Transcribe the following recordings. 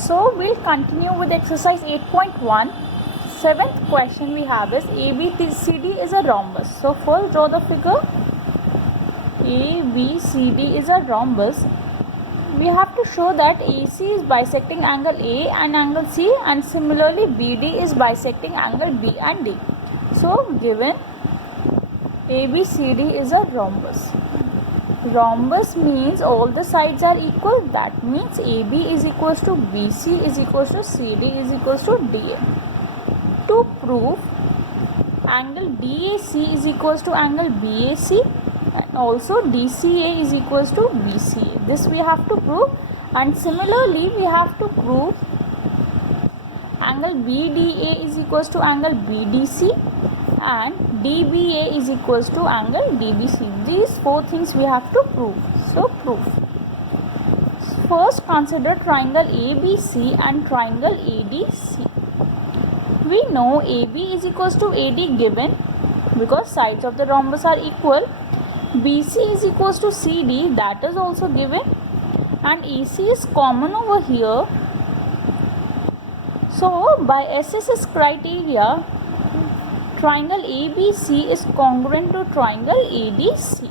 So we'll continue with exercise 8.1. Seventh question we have is ABCD is a rhombus. So first draw the figure. ABCD is a rhombus. We have to show that AC is bisecting angle A and angle C, and similarly BD is bisecting angle B and D. So given ABCD is a rhombus. Rhombus means all the sides are equal. That means AB is equals to BC is equals to CD is equals to DA. To prove angle DAC is equals to angle BAC and also DCA is equals to BCA. This we have to prove, and similarly we have to prove angle BDA is equals to angle BDC and DBA is equals to angle DBC. These four things we have to prove. So proof. First consider triangle ABC and triangle ADC. We know AB is equals to AD given because sides of the rhombus are equal. BC is equals to CD, that is also given, and AC is common over here. So by SSS criteria, triangle ABC is congruent to triangle ADC.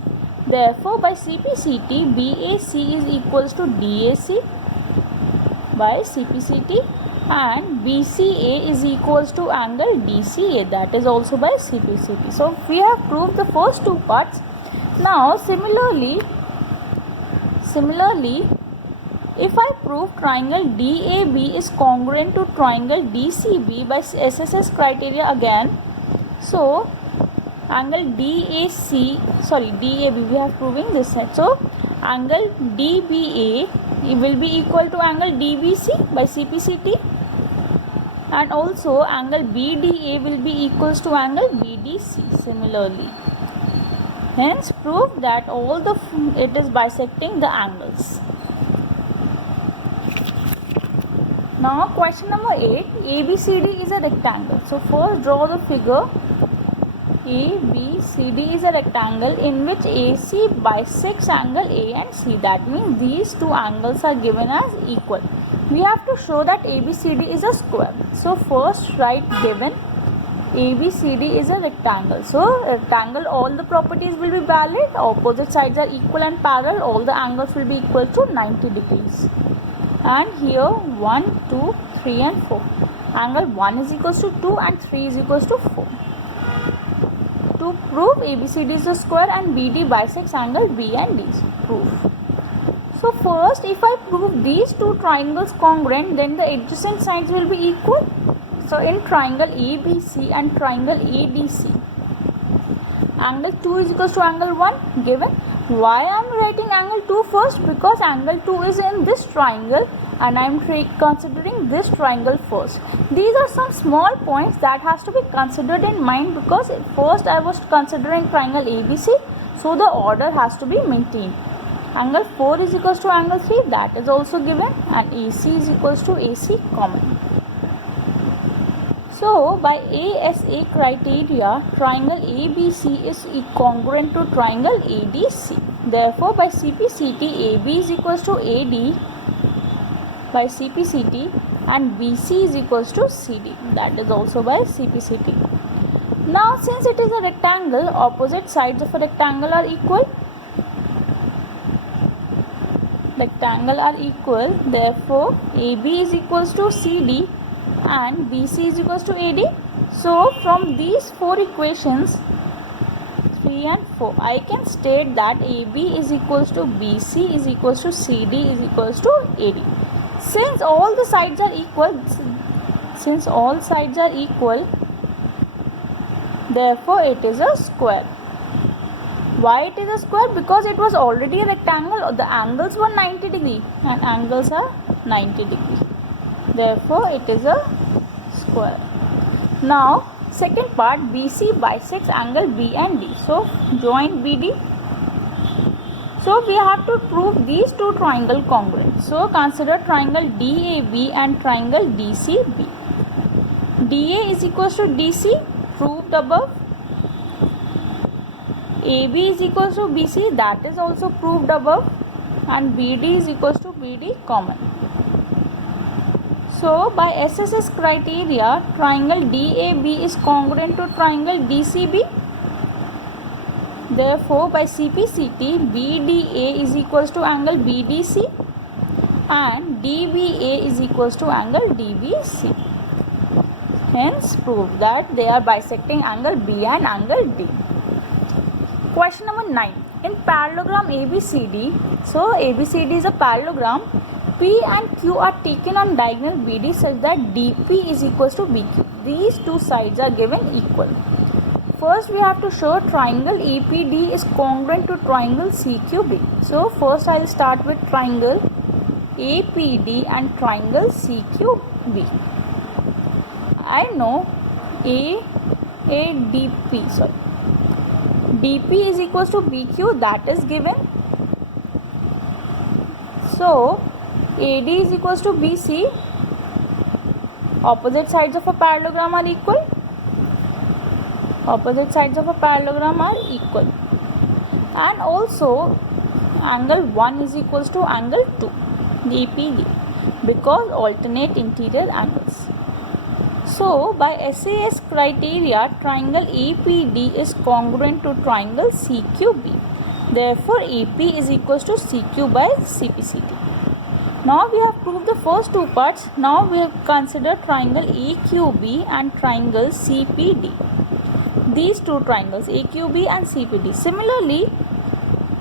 Therefore by CPCT, BAC is equals to DAC by CPCT, and BCA is equals to angle DCA, that is also by CPCT. So we have proved the first two parts. Now similarly, if I prove triangle DAB is congruent to triangle DCB by SSS criteria again, so angle DAB we have proving this side. So angle DBA will be equal to angle DBC by CPCT, and also angle BDA will be equals to angle BDC similarly. Hence prove that it is bisecting the angles. Now question number 8. ABCD is a rectangle. So first draw the figure. ABCD is a rectangle in which AC bisects angle A and C. That means these two angles are given as equal. We have to show that ABCD is a square. So first write given ABCD is a rectangle. So rectangle, all the properties will be valid. Opposite sides are equal and parallel. All the angles will be equal to 90 degrees. And here 1, 2, 3 and 4. Angle 1 is equals to 2 and 3 is equals to 4. To prove ABCD is a square and BD bisects angle B and D. Proof. So first, if I prove these two triangles congruent, then the adjacent sides will be equal. So in triangle ABC and triangle ADC, angle 2 is equals to angle 1 given. Why I am writing angle 2 first? Because angle 2 is in this triangle and I am considering this triangle first. These are some small points that has to be considered in mind, because first I was considering triangle ABC, so the order has to be maintained. Angle 4 is equals to angle 3, that is also given, and AC is equals to AC common. So by ASA criteria, triangle ABC is congruent to triangle ADC. Therefore by CPCT, AB is equals to AD by CPCT and BC is equals to CD. That is also by CPCT. Now since it is a rectangle, opposite sides of a rectangle are equal. Therefore AB is equals to CD and BC is equals to AD. So from these four equations 3 and 4, I can state that AB is equals to BC is equals to CD is equals to AD. Since all the sides are equal, therefore it is a square. Why it is a square? Because it was already a rectangle. The angles were 90 degree and angles are 90 degree. Therefore it is a square. Now second part, BC bisects angle B and D. So join BD. So we have to prove these two triangle congruent. So consider triangle DAB and triangle DCB. DA is equals to DC, proved above. AB is equals to BC, that is also proved above, and BD is equals to BD common. So by SSS criteria, triangle DAB is congruent to triangle DCB. Therefore, by CPCT, BDA is equals to angle BDC and DBA is equals to angle DBC. Hence, prove that they are bisecting angle B and angle D. Question number 9. In parallelogram ABCD, so ABCD is a parallelogram. P and Q are taken on diagonal BD such that DP is equals to BQ. These two sides are given equal. First, we have to show triangle APD is congruent to triangle CQB. So, first I will start with triangle APD and triangle CQB. I know DP is equals to BQ, that is given. So, AD is equals to BC. Opposite sides of a parallelogram are equal. Opposite sides of a parallelogram are equal. And also, angle 1 is equals to angle 2, APD, because alternate interior angles. So, by SAS criteria, triangle APD is congruent to triangle CQB. Therefore, AP is equals to CQ by CPCT. Now, we have proved the first two parts. Now, we have considered triangle AQB and triangle CPD. These two triangles, AQB and CPD. Similarly,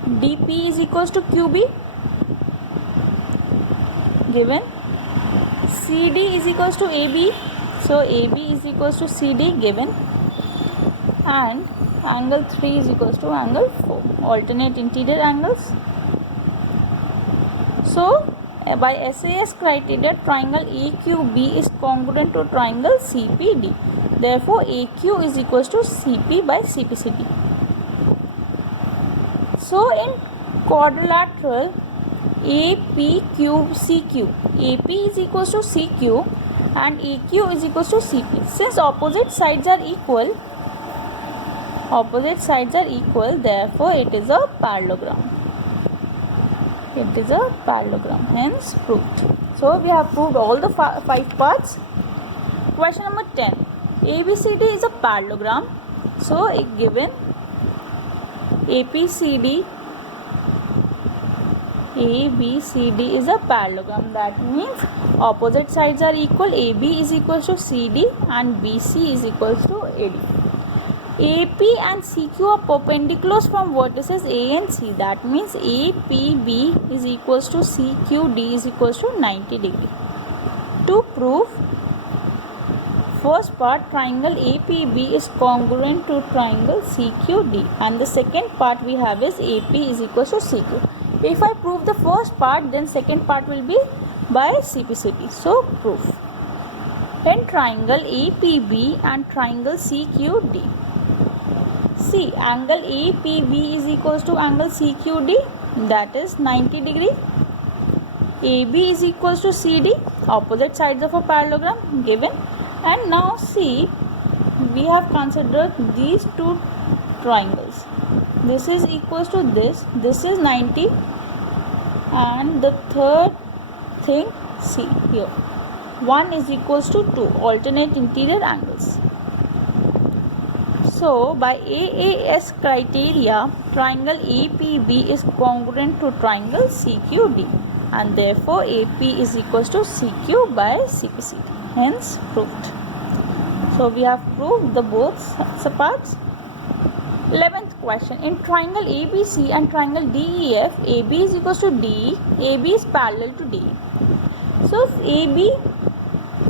DP is equals to QB, given. CD is equals to AB. So, AB is equals to CD, given. And angle 3 is equals to angle 4. Alternate interior angles. So, by SAS criteria, triangle AQB is congruent to triangle CPD. Therefore, AQ is equals to CP by CPCT. So, in quadrilateral APQCQ, AP is equals to CQ and AQ is equals to CP. Since opposite sides are equal, therefore it is a parallelogram. It is a parallelogram, hence proved. So, we have proved all the 5 parts. Question number 10. ABCD is a parallelogram. So, it given ABCD is a parallelogram. That means opposite sides are equal. AB is equals to CD and BC is equals to AD. AP and CQ are perpendicular from vertices A and C. That means APB is equals to CQD is equals to 90 degree. To prove first part, triangle APB is congruent to triangle CQD, and the second part we have is AP is equals to CQ. If I prove the first part, then second part will be by CPCT. So, proof. In triangle APB and triangle CQD, see, angle APB is equals to angle CQD, that is 90 degree. AB is equals to CD, opposite sides of a parallelogram, given. And now see, we have considered these two triangles. This is equals to this is 90, and the third thing, see here, 1 is equals to 2, alternate interior angles. So, by AAS criteria, triangle APB is congruent to triangle CQD, and therefore AP is equals to CQ by CPCT. Hence, proved. So, we have proved the both parts. 11th question. In triangle ABC and triangle DEF, AB is equals to DE, AB is parallel to DE. So, AB,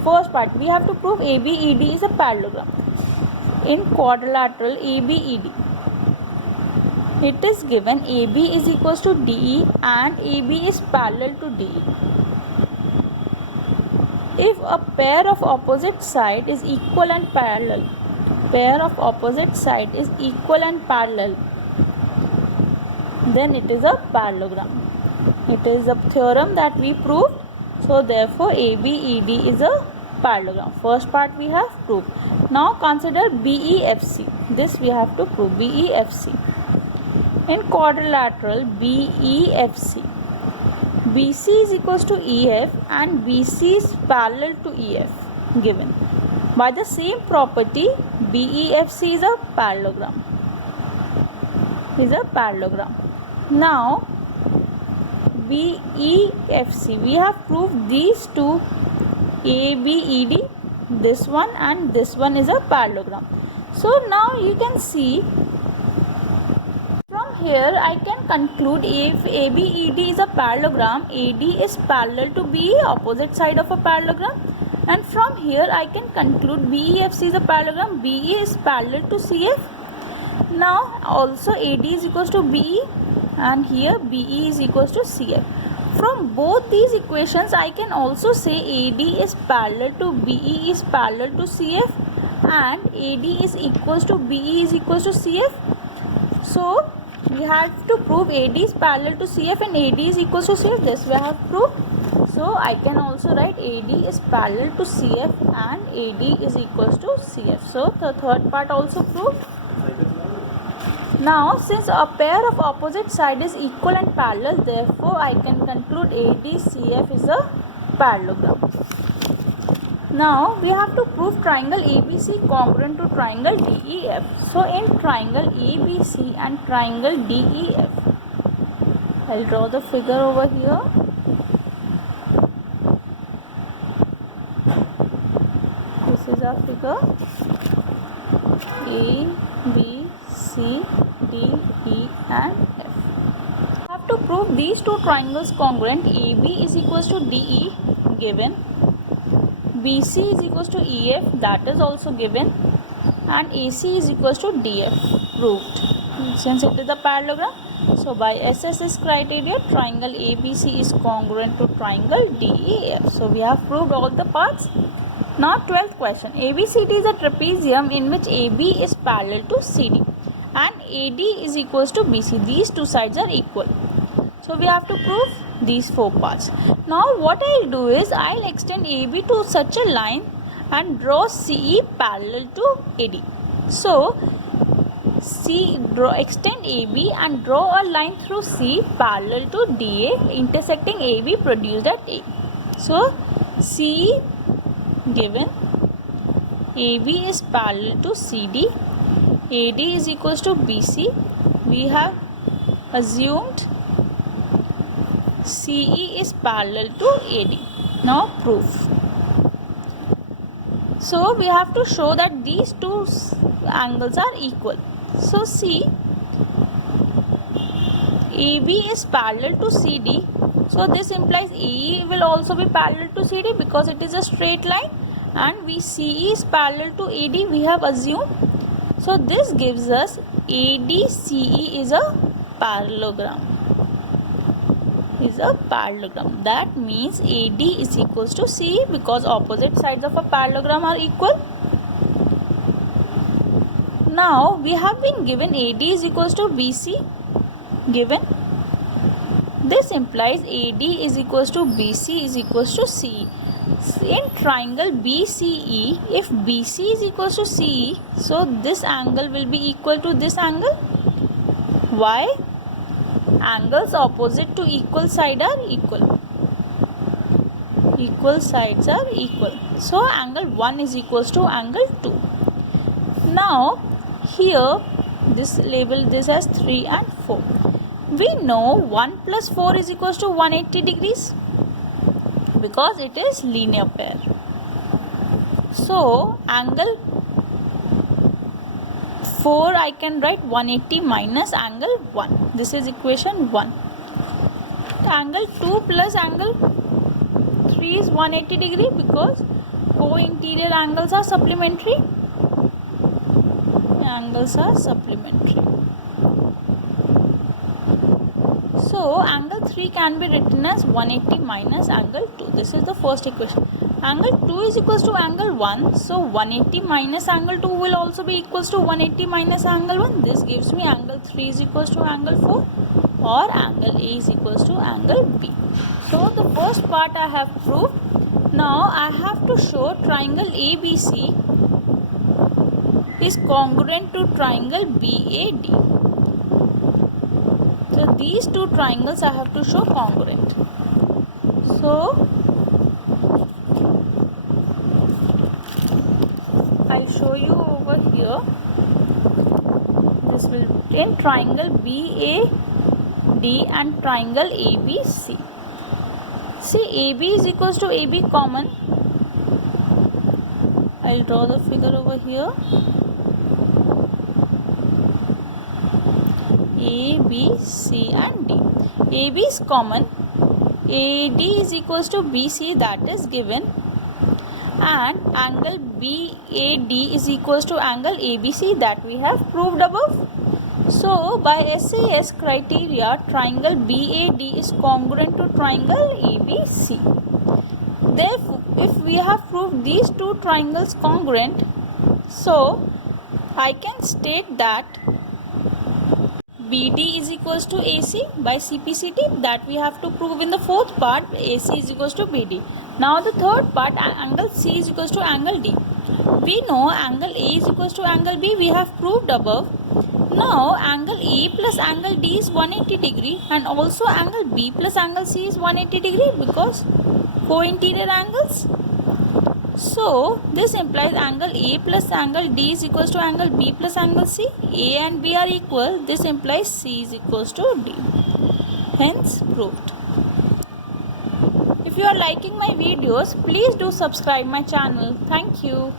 first part, we have to prove ABED is a parallelogram. In quadrilateral ABED, it is given AB is equals to DE and AB is parallel to DE. If a pair of opposite side is equal and parallel, then it is a parallelogram. It is a theorem that we proved. So, therefore, ABED is a parallelogram. First part we have proved. Now, consider BEFC. This we have to prove, BEFC. In quadrilateral BEFC, BC is equals to EF and BC is parallel to EF given. By the same property, BEFC is a parallelogram. Now, BEFC, we have proved these two, ABED, this one and this one is a parallelogram. So now you can see from here I can conclude if ABED is a parallelogram, AD is parallel to BE, opposite side of a parallelogram, and from here I can conclude BEFC is a parallelogram, BE is parallel to CF. Now also AD is equals to BE and here BE is equals to CF. From both these equations I can also say AD is parallel to BE is parallel to CF and AD is equals to BE is equals to CF. So we have to prove AD is parallel to CF and AD is equals to CF. This we have proved. So I can also write AD is parallel to CF and AD is equals to CF. So the third part also proved. Now since a pair of opposite side is equal and parallel, therefore I can conclude ADCF is a parallelogram. Now we have to prove triangle ABC congruent to triangle DEF. So in triangle ABC and triangle DEF, I'll draw the figure over here. This is our figure. A, B, C, D, E and F. We have to prove these two triangles congruent. AB is equals to DE given. BC is equals to EF, that is also given, and AC is equals to DF, proved. Since it is a parallelogram, so by SSS criteria, triangle ABC is congruent to triangle DEF. So we have proved all the parts. Now 12th question. ABCD is a trapezium in which AB is parallel to CD and AD is equals to BC. These two sides are equal. So we have to prove these four parts. Now what I'll do is I'll extend AB to such a line and draw CE parallel to AD. So extend AB and draw a line through C parallel to DA, intersecting AB produced at A. So CE given, AB is parallel to CD, AD is equals to BC. We have assumed CE is parallel to AD. Now proof. So we have to show that these two angles are equal. So see, AB is parallel to CD. So this implies AE will also be parallel to CD because it is a straight line, and CE is parallel to AD, we have assumed. So this gives us ADCE is a parallelogram. That means AD is equals to CE because opposite sides of a parallelogram are equal. Now we have been given AD is equals to BC given. This implies AD is equals to BC is equals to CE. In triangle BCE, if BC is equals to CE, so this angle will be equal to this angle. Why? Angles opposite to equal side are equal. Equal sides are equal. So angle 1 is equals to angle 2. Now here this label this as 3 and 4. We know 1 plus 4 is equals to 180 degrees because it is linear pair. So angle 4 I can write 180 minus angle 1. This is equation 1. Angle 2 plus angle 3 is 180 degree because co-interior angles are supplementary. So angle 3 can be written as 180 minus angle 2. This is the first equation. Angle 2 is equals to angle 1. So 180 minus angle 2 will also be equals to 180 minus angle 1. This gives me angle 3 is equals to angle 4 or angle A is equals to angle B. So the first part I have proved. Now I have to show triangle ABC is congruent to triangle BAD. So these two triangles I have to show congruent. So I'll show you over here. This will in triangle BAD and triangle ABC. See, AB is equals to AB common. I'll draw the figure over here. A, B, C and D. AB is common. AD is equals to BC, that is given, and angle BAD is equals to angle ABC, that we have proved above. So by SAS criteria, triangle BAD is congruent to triangle ABC. Therefore, if we have proved these two triangles congruent, so I can state that BD is equals to AC by CPCT, that we have to prove in the fourth part. AC is equals to BD. Now the third part, angle C is equals to angle D. We know angle A is equals to angle B, we have proved above. Now angle A plus angle D is 180 degree, and also angle B plus angle C is 180 degree because co-interior angles. So this implies angle A plus angle D is equals to angle B plus angle C. A and B are equal. This implies C is equals to D. Hence proved. If you are liking my videos, please do subscribe my channel. Thank you.